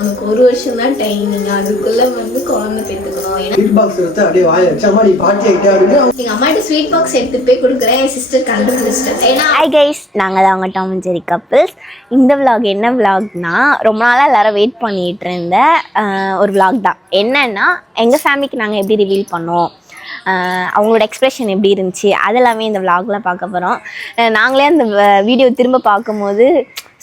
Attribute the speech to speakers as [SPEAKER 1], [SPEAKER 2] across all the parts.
[SPEAKER 1] உனக்கு ஒரு வருஷம் தான் டைமிங் அதுக்குள்ள வந்து குழந்தை பெற்றுக்கணும்.
[SPEAKER 2] ஸ்வீட் பாக்ஸ் எடுத்து அப்படியே வாயில வச்சு அம்மா நீ பாட்டி ஆகிட்டே அப்படின்னு
[SPEAKER 1] எங்க அம்மாட்ட ஸ்வீட் பாக்ஸ் எடுத்து போய் கொடுக்குறேன். என் சிஸ்டர் கண்டுபிடிச்சிட்டேன் ஏன்னா
[SPEAKER 3] ஹாய் கைஸ் நாங்கள் தான் அவங்க டாம் ஜெரி கப்பிள்ஸ் இந்த vlog என்ன vlogனா ரொம்ப நாளாக எல்லாரும் வெயிட் பண்ணிட்டு இருந்த ஒரு vlog தான். என்னன்னா எங்கள் ஃபேமிலிக்கு நாங்கள் எப்படி ரிவீல் பண்ணோம்? அவங்களோட எக்ஸ்ப்ரெஷன் எப்படி இருந்துச்சு? அதெல்லாமே இந்த vlogல பார்க்க போகிறோம் நாங்களே அந்த வீடியோ திரும்ப பார்க்கும்போது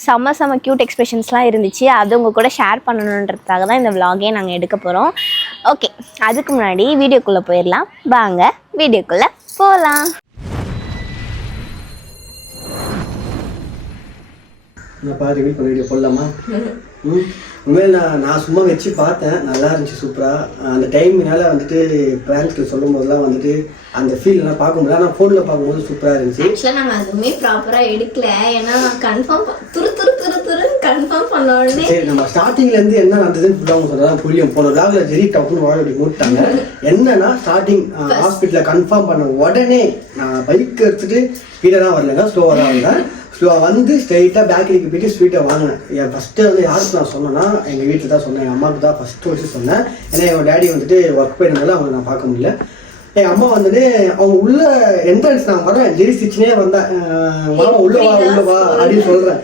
[SPEAKER 3] செம்ம செம்ம க்யூட் எக்ஸ்பிரஷன்ஸ்லாம் இருந்துச்சு. அது உங்கள் கூட ஷேர் பண்ணணுன்றதுக்காக தான் இந்த விலாகே நாங்கள் எடுக்க போகிறோம் ஓகே அதுக்கு முன்னாடி வீடியோக்குள்ளே போயிடலாம். வாங்க வீடியோக்குள்ளே போகலாம்
[SPEAKER 2] நான் ரிவீல் பண்ண வீடியோ போடலாமா? ம். உண்மையில நான் நான் சும்மா வச்சு பார்த்தேன். நல்லா இருந்துச்சு சூப்பராக அந்த டைம்னால வந்துட்டு பிராங்க்ஸில் சொல்லும் போதெல்லாம் வந்துட்டு அந்த ஃபீல்லாம் பார்க்க முடியல. ஆனால் ஃபோனில் பார்க்கும்போது சூப்பராக இருந்துச்சு.
[SPEAKER 1] ஆக்சுவலாக நாங்கள் அதுவுமே ப்ராப்பராக எடுக்கல. ஏன்னா கன்ஃபார்ம் துரு துரு துரு துருன்னு கன்ஃபார்ம் பண்ண உடனே
[SPEAKER 2] சரி நம்ம ஸ்டார்டிங்ல இருந்து என்ன நடந்ததுன்னு ஃபுல்லாக அவங்க சொன்னா புரியும். போன டாக்ல ஜெரி டப்புன்னு வாழ அப்படி மூட்டாங்க என்னன்னா ஸ்டார்டிங் ஹாஸ்பிட்டல்ல கன்ஃபார்ம் பண்ண உடனே நான் பைக் எடுத்துட்டு ஸ்பீடாக வரலங்க ஸ்லோவாக தான் வந்தேன். ஸோ வந்து ஸ்ட்ரைட்டாக பேக்கரிக்கு போயிட்டு ஸ்வீட்டை வாங்கினேன். என் ஃபஸ்ட்டு வந்து யாருக்கு நான் சொன்னேன்னா எங்கள் வீட்டில் தான் சொன்னேன். எங்கள் அம்மாவுக்கு தான் ஃபஸ்ட்டு வச்சு சொன்னேன். ஏன்னா என் டேடி வந்துட்டு ஒர்க் போயிருந்தாலும் அவங்க நான் பார்க்க முடியல. என் அம்மா வந்துட்டு அவங்க உள்ள என்ட்ரன்ஸ் நான் வரேன் ஜெரி வந்தேன் மாமா உள்ள வா உள்ள வா அப்படின்னு சொல்கிறேன்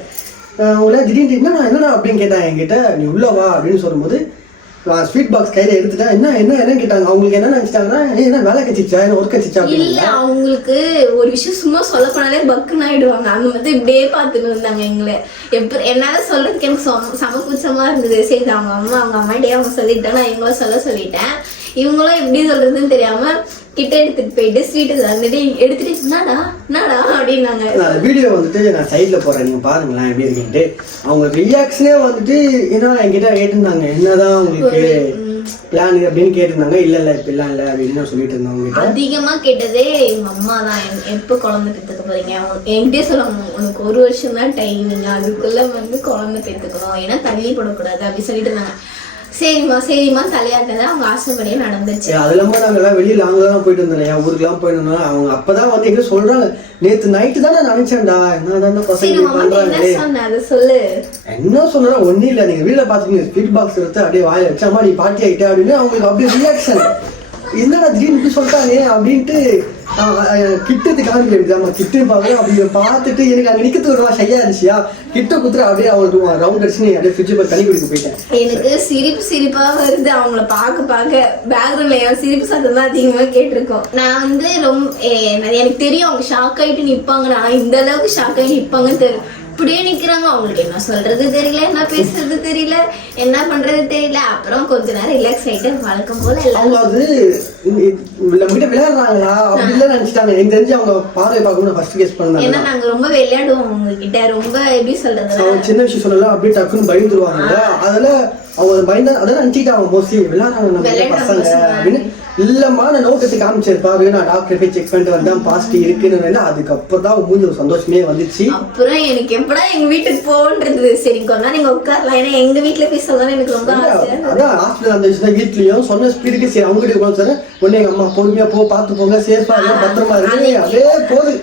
[SPEAKER 2] உள்ள திடீர்னு என்னடா என்னடா அப்படின்னு கேட்டேன் என்கிட்ட நீ உள்ள வா அப்படின்னு சொல்லும்போது ஸ்வீட் பாக்ஸ் கையில எடுத்துட்டேன். என்ன என்ன என்ன கேட்டாங்க. அவங்களுக்கு என்ன நினைச்சிட்டாங்கன்னா என்ன வேலை கச்சிச்சா என்ன ஒர்க் கச்சிச்சா
[SPEAKER 1] இல்ல அவங்களுக்கு ஒரு விஷயம் சும்மா சொல்ல போனாலே பக்குன்னு ஆயிடுவாங்க. அந்த மாதிரி இப்படியே பார்த்துட்டு இருந்தாங்க எங்களை. எப்ப என்னால சொல்றதுக்கு எனக்கு சம செம குச்சமா இருந்தது. சரி அவங்க அம்மா அவங்க அம்மாட்டே அவங்க சொல்லிட்டேன். நான் இவங்களும் சொல்ல சொல்லிட்டேன். இவங்களும் எப்படி சொல்றதுன்னு தெரியாம கிட்ட எடுத்துட்டு போயிட்டு ஸ்வீட்டு வந்துட்டு எடுத்துட்டு என்னடா என்னடா? அப்படின்னாங்க.
[SPEAKER 2] அந்த வீடியோ வந்துட்டு நான் சைடில் போடுறேன் நீங்கள் பாருங்களேன் எப்படி இருக்குன்ட்டு. அவங்க ரியாக்ஷனே வந்துட்டு ஏன்னா என்கிட்ட கேட்டிருந்தாங்க என்னதான் உங்களுக்கு பிளான் அப்படின்னு கேட்டிருந்தாங்க. இல்லை இல்லை இப்படிலாம் இல்லை அப்படின்னு சொல்லிட்டு இருந்தேன் அவங்ககிட்ட
[SPEAKER 1] அதிகமா கேட்டதே எங்க அம்மா தான். எப்ப குழந்தை பெத்துக்க போறீங்க? அவங்க- என்கிட்டயே சொல்லுவாங்க உனக்கு ஒரு வருஷம் தான் டைமிங் அதுக்குள்ள வந்து குழந்தை பெத்துக்கணும் ஏன்னா தள்ளி போடக்கூடாது அப்படி சொல்லிட்டு இருந்தாங்க. சரிம்மா சரிம்மா தலையாட்டதை அவங்க ஆசைப்படியே நடந்துச்சு.
[SPEAKER 2] ஏய், அது இல்லாமல் நாங்கள் எல்லாம் வெளியே லாங்கெல்லாம் போயிட்டு வந்தோம் என் ஊருக்குலாம் போயிட்டு வந்தோம் அவங்க அப்பதான் வந்து எங்க சொல்றாங்க. நேத்து நைட்டு தான் நான் நினைச்சேன்டா. என்னதான் பசங்க பண்றாங்களே.
[SPEAKER 1] அதை சொல்லு.
[SPEAKER 2] என்ன சொன்னா ஒன்றும் இல்லை. நீங்கள் வீட்டில் பார்த்துக்கீங்க. ஸ்வீட் பாக்ஸ் எடுத்து அப்படியே வாயில் வச்சு அம்மா நீ பாட்டி ஆகிட்டே அப்படின்னு அவங்களுக்கு அப்படியே ரியாக்ஷன் என்னடா திடீர்னு இப்படி சொல்லிட்டாங்க அப்படின்ட்டு கிட்டத்து காமிக்க ஆமா கிட்டு பார்க்குறேன் அப்படி பார்த்துட்டு எனக்கு அங்கே நிற்கிறது ஒரு ஷையா இருந்துச்சியா கிட்ட குத்துற அப்படியே அவங்களுக்கு ரவுண்ட் அடிச்சு அப்படியே ஃப்ரிட்ஜ் போய் தண்ணி குடிக்க போயிட்டேன்.
[SPEAKER 1] எனக்கு சிரிப்பு சிரிப்பா வருது. அவங்கள பார்க்க பார்க்க பேக்ரவுண்ட்ல என் சிரிப்பு சத்தம் தான் அதிகமா கேட்டிருக்கோம். நான் வந்து ரொம்ப எனக்கு தெரியும். அவங்க ஷாக் ஆயிட்டு நிப்பாங்க. நான் இந்த அளவுக்கு ஷாக் ஆகி நிப்பாங்கன்னு தெரியும். இப்படியே நிக்கிறாங்க. அவங்களுக்கு என்ன சொல்றது தெரியல என்ன பேசுறது தெரியல என்ன பண்றது தெரியல. அப்புறம் கொஞ்ச நேரம் ரிலாக்ஸ் ஆயிட்டு வழக்கம் போல எல்லாம்
[SPEAKER 2] அவங்க அது நம்ம கிட்ட விளையாடுறாங்களா? அப்படி இல்லை நினச்சிட்டாங்க. எனக்கு தெரிஞ்சு அவங்க பார்வை பார்க்கணும் ஃபர்ஸ்ட் கேஸ் பண்ணாங்க
[SPEAKER 1] ஏன்னா நாங்க ரொம்ப விளையாடுவோம் அவங்க கிட்ட ரொம்ப எப்படி சொல்றது?
[SPEAKER 2] சின்ன விஷயம் சொல்லலாம் அப்படியே டக்குன்னு பயந்துருவாங்க அதில் அவங்க பயந்தா அதான் நினச்சிக்கிட்டாங்க மோஸ்ட்லி விளையாடுறாங்க நம்ம பசங்க. அப்படின்னு. இல்லம்மா நான் நோட் எடுத்து காமிச்சேன் பாரு நான் டாக்டர் போய் செக் பண்ணிட்டு வந்தேன். பாசிட்டிவ் இருக்குன்னு அதுக்கப்புறம் தான் மூஞ்சி ஒரு சந்தோஷமே வந்துச்சு.
[SPEAKER 1] அப்புறம் எனக்கு எப்படா எங்க வீட்டுக்கு போன்றது சரி நேரம் நீங்க உட்காரலாம். ஏன்னா எங்க வீட்டுல போய் சொல்லலாம் எனக்கு ரொம்ப.
[SPEAKER 2] அதான் ஹாஸ்பிட்டல் அந்த விஷயம் வீட்லயும் சொன்ன ஸ்பீடுக்கு சரி அவங்க கிட்ட போன சார் உடனே எங்க அம்மா பொறுமையா போ பார்த்து போங்க. சேஃபா இருங்க பத்திரமா இருக்கு அதே போகுது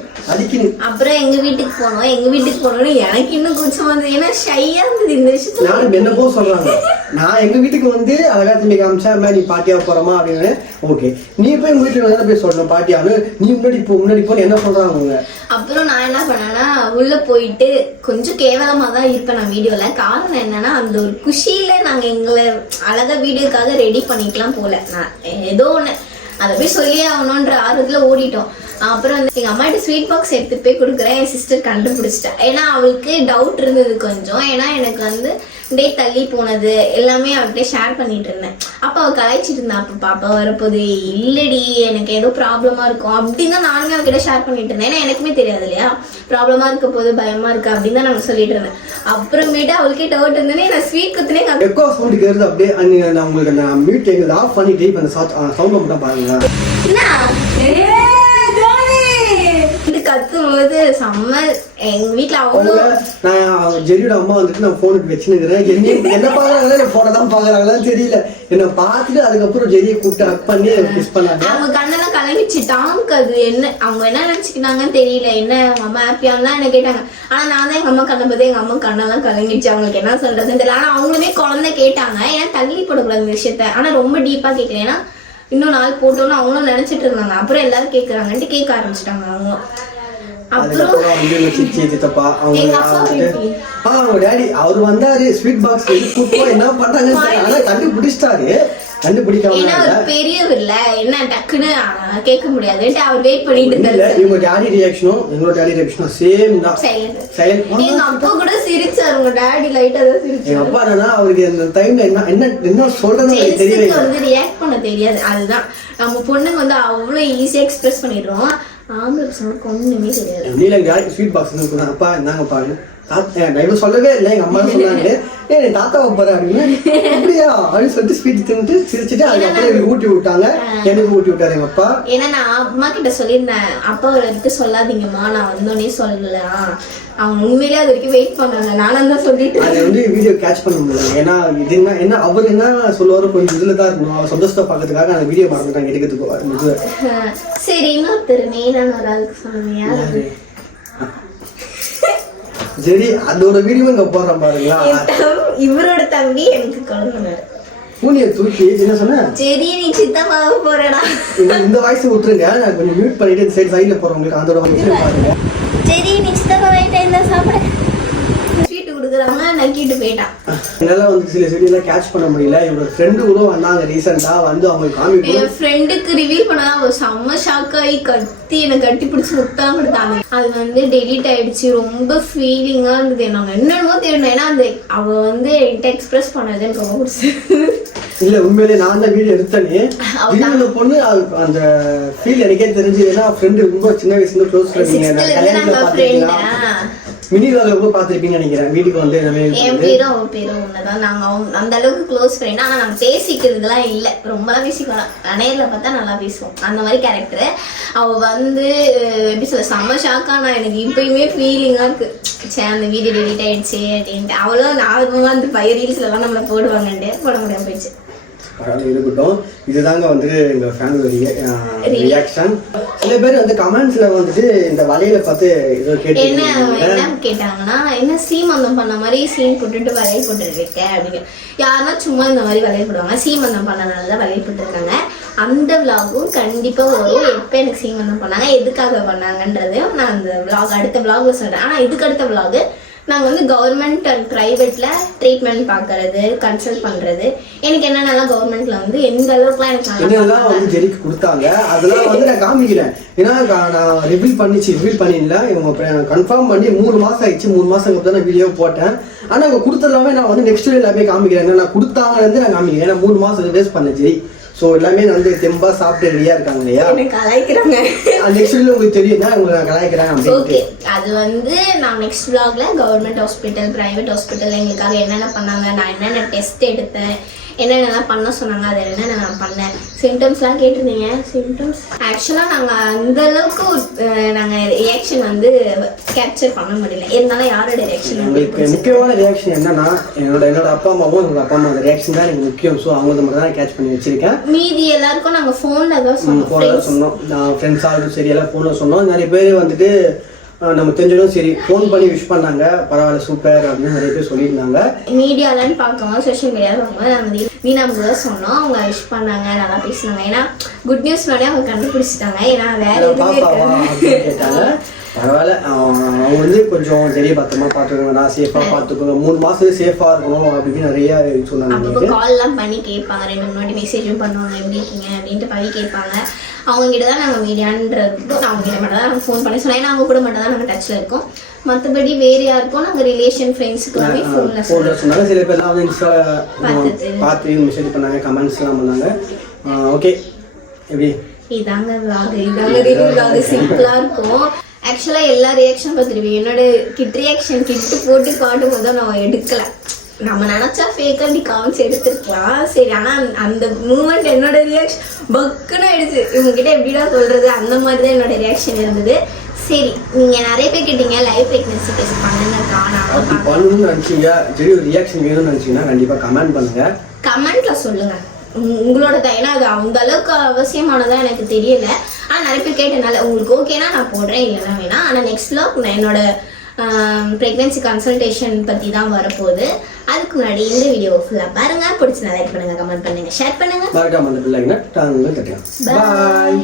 [SPEAKER 1] அப்புறம் எங்க வீட்டுக்கு போனோம். எங்க வீட்டுக்கு போனோம்னு எனக்கு இன்னும் கூச்சமா இருந்தது. ஏன்னா ஷையா இருந்தது இந்த விஷயத்துல.
[SPEAKER 2] என்ன போ சொல்றாங்க. நான் எங்க வீட்டுக்கு வந்து அழகா தம்பி காமிச்சா மாதிரி நீ பாட்டியா போகிறோமா அப்படின்னு. ஓகே. நீ போய் உங்க வீட்டுல வந்து போய் சொல்லணும் பாட்டியான்னு நீ முன்னாடி போ முன்னாடி போன்னு என்ன சொல்றாங்க அவங்க?
[SPEAKER 1] அப்புறம் நான் என்ன பண்ணேன்னா உள்ள போயிட்டு கொஞ்சம் கேவலமா தான் இருப்பேன் நான் வீடியோல. காரணம் என்னன்னா அந்த ஒரு குஷியில நாங்க எங்களை அழகா வீடியோக்காக ரெடி பண்ணிக்கலாம் போல. நான் ஏதோ ஒண்ணு. அதை போய் சொல்லியே ஆகணுன்ற ஆர்வத்துல ஓடிட்டோம். அப்புறம் வந்து எங்க அம்மாட்ட ஸ்வீட் பாக்ஸ் எடுத்துட்டு போய் கொடுக்குறேன். என் சிஸ்டர் கண்டுபிடிச்சிட்டா. ஏன்னா அவளுக்கு டவுட் இருந்தது கொஞ்சம். ஏன்னா எனக்கு வந்து டே தள்ளி போனது எல்லாமே அவர்கிட்ட ஷேர் பண்ணிட்டு இருந்தேன். அப்ப அவ கலாய்ச்சிட்டு இருந்தா. அப்ப பாப்பா வரப்போகுது. இல்லடி எனக்கு ஏதோ ப்ராப்ளமா இருக்கும். அப்படின்னு தான் நானுமே அவகிட்ட ஷேர் பண்ணிட்டு இருந்தேன். ஏன்னா எனக்குமே தெரியாது இல்லையா? ப்ராப்ளமா இருக்க போது பயமா இருக்கு அப்படின்னு தான் நாங்க சொல்லிட்டு இருந்தேன். அப்புறமேட்டு அவளுக்கே டவுட் இருந்தேனே நான் ஸ்வீட் குத்துனே
[SPEAKER 2] எக்கோ சவுண்ட் கேக்குறது அப்படியே அன்னைக்கு நான் உங்களுக்கு அந்த மியூட் எங்களுக்கு ஆஃப் பண்ணிட்டு இப்ப அந்த சவுண்ட் மட்டும் பாருங்க
[SPEAKER 1] என்ன? பார்க்கும்போது செம்ம எங்க வீட்ல அவ்வளோ
[SPEAKER 2] அவங்க நான் ஜெரியோட அம்மா வந்துட்டு நான் ஃபோனுக்கு வச்சுனுக்கிறேன் என்ன என்ன பாக்குறாங்களா இல்லை ஃபோனை தான் பாக்குறாங்களான்னு தெரியல. என்ன பார்த்துட்டு அதுக்கப்புறம் ஜெரியை கூப்பிட்டு ஹக் பண்ணி கிஸ் பண்ணாங்க.
[SPEAKER 1] அவங்க கண்ணெல்லாம் கலங்கிச்சு டாமுக்கு அது என்ன அவங்க என்ன நினைச்சுக்கிட்டாங்கன்னு தெரியல. என்ன அவங்க அம்மா ஹாப்பியான்லாம் என்ன கேட்டாங்க. ஆனா நான் தான் எங்க அம்மா கண்ணை பார்த்து எங்க அம்மா கண்ணெல்லாம் கலங்கிடுச்சு. அவங்களுக்கு என்ன சொல்றதுன்னு தெரியல. ஆனா அவங்களுமே குழந்தை கேட்டாங்க. ஏன்னா தள்ளி போடக்கூடாது இந்த விஷயத்த. ஆனா ரொம்ப டீப்பா கேட்கல. ஏன்னா இன்னும் நாள் போட்டோன்னு அவங்களும் நினைச்சிட்டு இருந்தாங்க. அப்புறம் எல்லாரும் கேட்கறாங்கன்ட்டு கேட்க ஆரம்பிச்சிட்டாங்க அவங்க.
[SPEAKER 2] அதுக்கப்புறம் வந்து எங்க சிச்சி சித்தப்பா அவங்க? ஆ அவங்க டேடி அவர் வந்தாரு ஸ்வீட் பாக்ஸ் கூப்பிட்டு என்ன பண்ணாங்க ஆனா கண்டுபிடிச்சிட்டாரு. கண்டுபிடிக்காம
[SPEAKER 1] ஏன்னா
[SPEAKER 2] இல்ல.
[SPEAKER 1] அவர் பெரியவர் இல்ல. என்ன டக்குன்னு கேட்க முடியாதுன்ட்டு அவர் வெயிட் பண்ணிட்டு இருந்தாரு.
[SPEAKER 2] இவங்க டேடி ரியாக்ஷனும் எங்களோட டேடி ரியாக்ஷனும் சேம் தான். சைலண்ட்
[SPEAKER 1] எங்க அப்பா கூட சிரிச்சாரு. உங்க டாடி லைட்டா தான் சிரிச்சாரு.
[SPEAKER 2] எங்க அப்பா என்னன்னா அவருக்கு அந்த டைம்ல என்ன என்ன என்ன சொல்றதுன்னு
[SPEAKER 1] வந்து ரியாக்ட் பண்ண தெரியாது. அதுதான். நம்ம பொண்ணுங்க வந்து அவ்வளோ ஈஸியா எக்ஸ்பிரஸ் பண்ணிடுறோம். ஆம்பளை பசங்களுக்கு ஒண்ணுமே தெரியாது.
[SPEAKER 2] நீல ஸ்வீட் பாக்ஸ் கொடுத்தாங்க அப்பா என்னங்க பாரு தாத்தா சொல்லவே இல்லை எங்க அம்மா சொன்னாங்க. ஏ தாத்தாவை போற அப்படின்னு. அப்படியா? அப்படின்னு சொல்லிட்டு ஸ்வீட் தின்னுட்டு சிரிச்சுட்டு அதுக்கப்புறம் எனக்கு ஊட்டி விட்டாங்க. எனக்கு ஊட்டி விட்டாரு எங்க அப்பா.
[SPEAKER 1] ஏன்னா நான் அம்மா கிட்ட சொல்லியிருந்தேன். அப்பா வரைக்கும் சொல்லாதீங்கம்மா. நான் வந்தோடனே சொல்லலாம் அவங்க உண்மையிலேயே அது வரைக்கும் வெயிட் பண்ணாங்க நானும் தான் சொல்லிட்டு
[SPEAKER 2] அதை வந்து வீடியோ கேட்ச் பண்ண முடியல. ஏன்னா இது என்ன என்ன அவர் என்ன சொல்லுவாரு கொஞ்சம் இதுல தான் இருக்கணும். அவர் சந்தோஷத்தை பார்க்கறதுக்காக அந்த வீடியோ மறந்துட்டாங்க. எடுக்கிறதுக்கு
[SPEAKER 1] அஹ் சரி இன்னொருத்தர் மெயினான ஒரு ஆளுக்கு யாரு?
[SPEAKER 2] சரி அதோட வீடியோ இங்க போடுறேன் பாருங்களா.
[SPEAKER 1] இவரோட தம்பி எனக்கு குழந்தை
[SPEAKER 2] பூனியை தூக்கி என்ன சொன்ன?
[SPEAKER 1] சரி நீ சித்தமாக போறடா.
[SPEAKER 2] இந்த- வாய்ஸ் விட்டுருங்க. நான் கொஞ்சம் மியூட் பண்ணிட்டு இந்த சைடு சைடில் போறவங்களுக்கு அதோட வீடியோ பாருங்க
[SPEAKER 1] சரி நீ சித்தப்பா போயிட்டு என்ன சாப்பிட நக்கிட்டு போயிட்டான்.
[SPEAKER 2] என்னால வந்து சில செடியெல்லாம் கேட்ச் பண்ண முடியல. இவரோட ஃப்ரெண்டு கூட வந்தாங்க ரீசெண்டா வந்து அவங்களுக்கு காமிக்கணும்
[SPEAKER 1] என் ஃப்ரெண்டுக்கு ரிவீல் பண்ணதா அவ செம்ம ஷாக் ஆகி கத்தி என்னை கட்டி பிடிச்சி முத்தம் கொடுத்தாங்க. அது வந்து டெலிட் ஆயிடுச்சு. ரொம்ப ஃபீலிங்கா இருந்தது. நாங்க என்னென்னமோ தேடணும் ஏன்னா அந்த அவ வந்து என்கிட்ட எக்ஸ்பிரஸ் பண்ணது எனக்கு ரொம்ப பிடிச்சது.
[SPEAKER 2] இல்ல உண்மையிலேயே நான் தான் வீடியோ எடுத்தேனே. வீடியோ பொண்ணு அந்த ஃபீல் எனக்கே தெரிஞ்சு ஏன்னா ஃப்ரெண்டு ரொம்ப சின்ன வயசுல க்ளோஸ் ஃப்ரெண்ட்
[SPEAKER 1] சிக்ஸ்த்ல இருந்து
[SPEAKER 2] கல்யாணத்துல
[SPEAKER 1] நாங்க
[SPEAKER 2] பாத்தீங்களா
[SPEAKER 1] ஃப்ரெண்டா
[SPEAKER 2] மினி வாக கூட பார்த்துருப்பீங்கன்னு நினைக்கிறேன். வீட்டுக்கு வந்து இந்த மாதிரி
[SPEAKER 1] என் பேரும் அவன் பேரும் ஒண்ணுதான். நாங்க அவங்க அந்த அளவுக்கு க்ளோஸ் ஃப்ரெண்ட் ஆனா நாங்க பேசிக்கிறதுலாம் இல்ல. ரொம்பலாம் பேசிக்கலாம். நேர்ல பார்த்தா நல்லா பேசுவோம். அந்த மாதிரி கேரக்டர் அவ வந்து எப்படி சொல்ல செம்ம ஷாக்கா நான் எனக்கு இப்பயுமே ஃபீலிங்கா இருக்கு. சே அந்த வீடியோ டெலிட் ஆயிடுச்சு அப்படின்ட்டு. அவ்வளோ ஆர்வமா அந்த பயிர் ரீல்ஸ்ல எல்லாம் நம்மள போடுவாங்கன்ட்டு. போட முடியாம போயிடுச்சு.
[SPEAKER 2] பரவாயில்ல இருக்கட்டும். இதுதாங்க வந்து ஃபேமிலி ரியாக்ஷன் சில பேர் வந்து கமெண்ட்ஸ்ல வந்துட்டு இந்த வலையில பார்த்து ஏதோ
[SPEAKER 1] என்ன
[SPEAKER 2] கேட்டு
[SPEAKER 1] என்ன கேட்டாங்கன்னா என்ன சீமந்தம் பண்ண மாதிரி சீன் போட்டுட்டு வளையல் போட்டுட்டு இருக்க அப்படின்னு யாருன்னா சும்மா இந்த மாதிரி வளையல் போடுவாங்க. சீமந்தம் பண்ணனால தான் வளையல் போட்டுருக்காங்க. அந்த விலாகும் கண்டிப்பா வரும். எப்போ எனக்கு சீமந்தம் பண்ணாங்க எதுக்காக பண்ணாங்கன்றது நான் அந்த விலாக் அடுத்த விலாக சொல்றேன். ஆனா இதுக்கு அடுத்த விலாகு நாங்கள் வந்து கவர்மெண்ட் அண்ட் ப்ரைவேட்ல ட்ரீட்மெண்ட் பார்க்கறது கன்சல்ட் பண்றது. எனக்கு என்னென்னலாம் கவர்மெண்ட்ல வந்து எந்த அளவுக்குலாம் எனக்கு
[SPEAKER 2] என்னெல்லாம் வந்து ஜெரிக்கு கொடுத்தாங்க அதெல்லாம் வந்து நான் காமிக்கிறேன். ஏன்னா நான் ரிவீல் பண்ணிச்சு ரிவீல் பண்ணிடல இவங்க கன்ஃபார்ம் பண்ணி மூணு மாசம் ஆயிடுச்சு மூணு மாசம் தான் நான் வீடியோ போட்டேன். ஆனா அவங்க கொடுத்ததெல்லாமே நான் வந்து நெக்ஸ்ட் எல்லாமே காமிக்கிறேன். நான் கொடுத்தாங்க வந்து நான் காமிக்கிறேன். ஏன்னா மூணு மாசம் வேஸ்ட் பண்ணேன் ஜெரி. ஸோ எல்லாமே வந்து தெம்பா சாப்பிட்டு ரெடியா இருக்காங்க இல்லையா?
[SPEAKER 1] கலாய்க்கிறாங்க.
[SPEAKER 2] நெக்ஸ்ட் வீடியோ உங்களுக்கு தெரியும். தான் நான் கலாய்க்கிறேன்
[SPEAKER 1] ஓகே அது வந்து நான் நெக்ஸ்ட் vlogல கவர்மெண்ட் ஹாஸ்பிட்டல் பிரைவேட் ஹாஸ்பிட்டல் எங்களுக்காக என்னென்ன பண்ணாங்க நான் என்னென்ன டெஸ்ட் எடுத்தேன் என்னென்னலாம் பண்ண சொன்னாங்க அதை என்னென்ன நான் பண்ணேன் சிம்டம்ஸ்லாம் கேட்டிருந்தீங்க? சிம்டம்ஸ் ஆக்சுவலாக நாங்கள் அந்த அளவுக்கு நாங்கள் ரியாக்ஷன் வந்து கேப்சர் பண்ண முடியல. இருந்தாலும் யாரோட ரியாக்ஷன்
[SPEAKER 2] உங்களுக்கு முக்கியமான ரியாக்ஷன் என்னன்னா என்னோட என்னோட அப்பா அம்மாவும் எங்க அப்பா அம்மா ரியாக்ஷன் தான் எனக்கு முக்கியம். ஸோ அவங்க மட்டும் தான் கேட்ச் பண்ணி வச்சிருக்கேன்.
[SPEAKER 1] மீதி எல்லாருக்கும் நாங்கள் ஃபோனில் தான் சொன்னோம்.
[SPEAKER 2] ஃபோனில் சொன்னோம். நான் ஃப்ரெண்ட்ஸாக சரி எல்லாம் ஃபோனில் சொன்னோம். நிறைய பேர் வந்துட்டு நம்ம தெரிஞ்சதும் சரி ஃபோன் பண்ணி விஷ் பண்ணாங்க. பரவாயில்ல சூப்பர் அப்படின்னு நிறைய பேர் சொல்லியிருந்தாங்க
[SPEAKER 1] மீடியாலன்னு பார்க்கும்போது சோஷியல் மீடியாவில் பார்க்கும்போது நம்ம வீணாம்பு தான் சொன்னோம். அவங்க விஷ் பண்ணாங்க நல்லா பேசினாங்க. ஏன்னா குட் நியூஸ் முன்னாடி அவங்க கண்டுபிடிச்சிட்டாங்க. ஏன்னா வேற
[SPEAKER 2] கேட்டாங்க. பரவாயில்ல அவங்க வந்து கொஞ்சம் சரி பத்திரமா பார்த்துக்கோங்க. நான் சேஃபாக பார்த்துக்கோங்க. மூணு மாதம் சேஃபாக இருக்கணும் அப்படின்னு நிறைய சொன்னாங்க
[SPEAKER 1] கால்லாம் பண்ணி கேட்பாங்க. ரெண்டு முன்னாடி மெசேஜும் பண்ணுவாங்க. எப்படி இருக்கீங்க? அப்படின்ட்டு பழி கேட்பாங்க. அவங்க கிட்ட தான் நாங்கள் மீடியான்றது அவங்க கிட்ட மட்டும் தான் நாங்கள் ஃபோன் பண்ணி சொன்னோம். ஏன்னா அவங்க கூட மட்டும் தான் நாங்கள் டச்சில் இருக்கோம். மற்றபடி வேறு யாருக்கும் நாங்கள் ரிலேஷன் ஃப்ரெண்ட்ஸுக்கு எல்லாமே ஃபோனில்
[SPEAKER 2] சொன்னாங்க. சில பேர்லாம் வந்து இன்ஸ்டா. பார்த்து மெசேஜ் பண்ணாங்க கமெண்ட்ஸ்லாம் பண்ணாங்க. ஓகே எப்படி?
[SPEAKER 1] இதாங்க vlog இதாங்க ரிவ்யூ vlog. சிம்பிளா இருக்கும். ஆக்சுவலா எல்லா ரியாக்ஷன் பார்த்துருப்பீங்க என்னோட கிட் ரியாக்ஷன் கிட்டு போட்டு காட்டும் போது நான் எடுக்கல. நம்ம நினைச்சா ஃபேக்கா நீ காமிச்சு எடுத்துருக்கலாம். சரி ஆனா அந்த- மூமெண்ட் என்னோட ரியாக்ஷன் பக்குன்னு ஆயிடுச்சு. இவங்க கிட்ட எப்படிடா சொல்றது? அந்த மாதிரி தான் என்னோட ரியாக்ஷன் இருந்தது. சரி நீங்க நிறைய பேர் கேட்டீங்க லைவ் பிரெக்னன்சி டெஸ்ட் பண்ணுங்கக்கா
[SPEAKER 2] அப்படி பண்ணணும்னு நினைச்சீங்க. சரி ஒரு ரியாக்ஷன் வேணும்னு நினைச்சீங்கன்னா கண்டிப்பா கமெண்ட் பண்ணுங்க.
[SPEAKER 1] கமெண்ட்ல சொல்லுங்க. உங்க- உங்களோட தான் ஏன்னா அது அந்த அளவுக்கு அவசியமானதா எனக்கு தெரியல. ஆனா நிறைய பேர் கேட்டனால உங்களுக்கு ஓகேனா நான் போடுறேன் இல்லைன்னா வேணாம். ஆனா நெக்ஸ்ட் vlog நான் என்னோட ப்ரெக்னென்சி கன்சல்டேஷன் பத்தி தான் வரப்போகுது. அதுக்கு முன்னாடி இந்த வீடியோ ஃபுல்லா பாருங்க. பிடிச்சி லைக் பண்ணுங்க கமெண்ட் பண்ணுங்க ஷேர் பண்ணுங்க.
[SPEAKER 2] மறக்காம அந்த பிள்ளைங்கன்னா தட்டுங்க
[SPEAKER 1] Bye.
[SPEAKER 2] பாய்